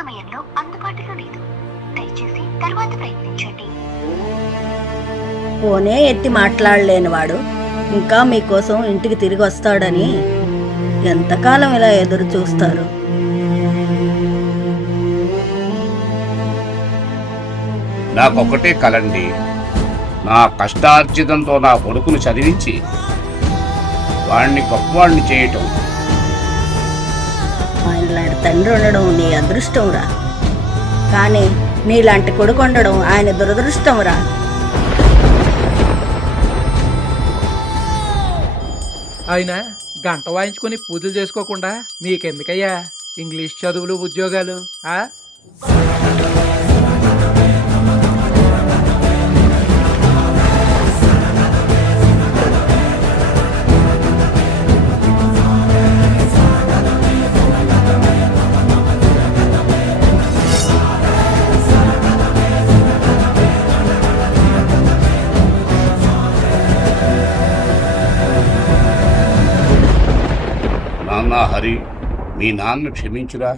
సమయంలో అందుబాటులో లేదు. దయచేసి తర్వాత ప్రయత్నించండి. ఫోనే ఎత్తి మాట్లాడలేనివాడు ఇంకా మీకోసం ఇంటికి తిరిగి వస్తాడని ఎంతకాలం ఇలా ఎదురు చూస్తారు? నాకొక్కటే కలండి, నా కష్టార్జితంతో నా కొడుకును చదివించి వాడిని గొప్పవాడిని చేయటం. ఆయనలాంటి తండ్రి ఉండడం నీ అదృష్టంరా, కానీ నీలాంటి కొడుకు ఉండడం ఆయన దురదృష్టంరా. ఆయన గంట వాయించుకొని పూజలు చేసుకోకుండా మీకెందుకయ్యా ఇంగ్లీష్ చదువులు ఉద్యోగాలు? నాన్న హరి, మీ నాన్న క్షమించురా.